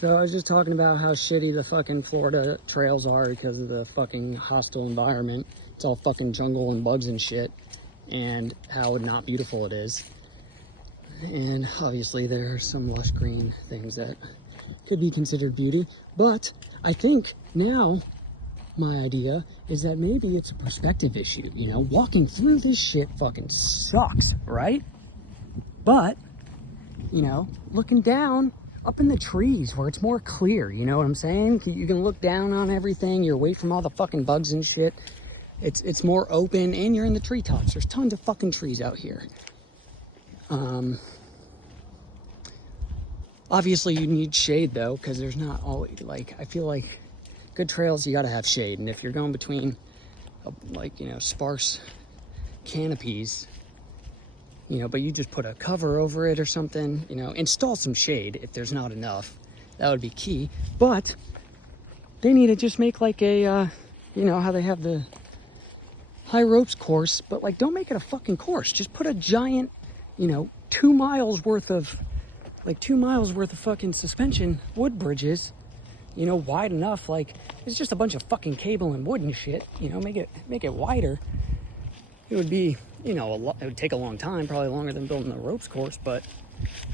So I was just talking about how shitty the fucking Florida trails are because of the fucking hostile environment. It's all fucking jungle and bugs and shit, and how not beautiful it is. And obviously there are some lush green things that could be considered beauty, but I think now my idea is that maybe it's a perspective issue. You know, walking through this shit fucking sucks, right? But, you know, looking down up in the trees where it's more clear, you know what I'm saying? You can look down on everything, you're away from all the fucking bugs and shit. It's more open, and you're in the treetops. There's tons of fucking trees out here. Obviously you need shade though, because there's not always, like, I feel like good trails, you gotta have shade. And if you're going between like, you know, sparse canopies, you know, but you just put a cover over it or something, you know, install some shade if there's not enough. That would be key. But they need to just make like a, you know, how they have the high ropes course, but like don't make it a fucking course. Just put a giant, you know, 2 miles worth of fucking suspension wood bridges, you know, wide enough. Like it's just a bunch of fucking cable and wood and shit, you know, make it wider. It would be, you know, it would take a long time, probably longer than building the ropes course, but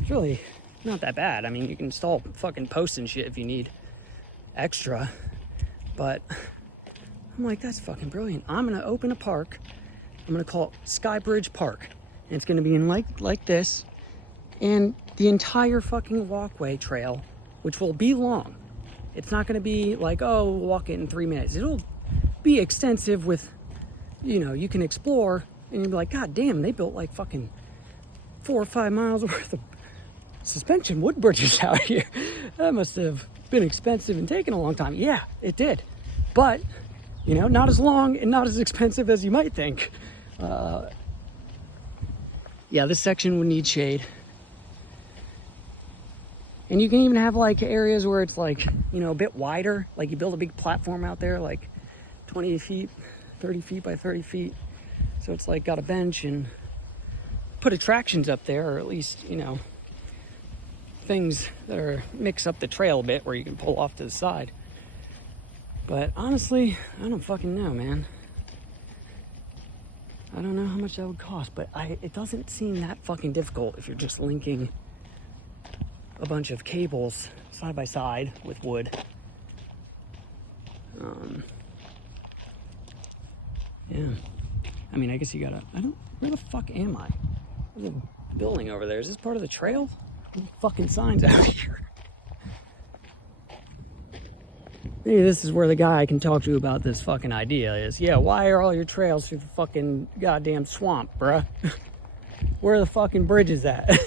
it's really not that bad. I mean, you can install fucking posts and shit if you need extra, but I'm like, that's fucking brilliant. I'm gonna open a park. I'm gonna call it Skybridge Park. And it's gonna be in like this, and the entire fucking walkway trail, which will be long. It's not gonna be like, oh, we'll walk it in 3 minutes. It'll be extensive with, you know, you can explore and you'll be like, God damn, they built like fucking 4 or 5 miles worth of suspension wood bridges out here. That must have been expensive and taken a long time. Yeah, it did. But, you know, not as long and not as expensive as you might think. Yeah, this section would need shade. And you can even have like areas where it's like, you know, a bit wider. Like you build a big platform out there, like 20 feet, 30 feet by 30 feet. So it's like got a bench and put attractions up there, or at least, you know, things that are mix up the trail a bit where you can pull off to the side. But honestly, I don't fucking know, man. I don't know how much that would cost, but it doesn't seem that fucking difficult if you're just linking a bunch of cables side by side with wood. Yeah. I mean, I guess you gotta, where the fuck am I? There's a building over there. Is this part of the trail? There's fucking signs out here. Maybe this is where the guy I can talk to about this fucking idea is. Yeah, why are all your trails through the fucking goddamn swamp, bruh? Where are the fucking bridges at?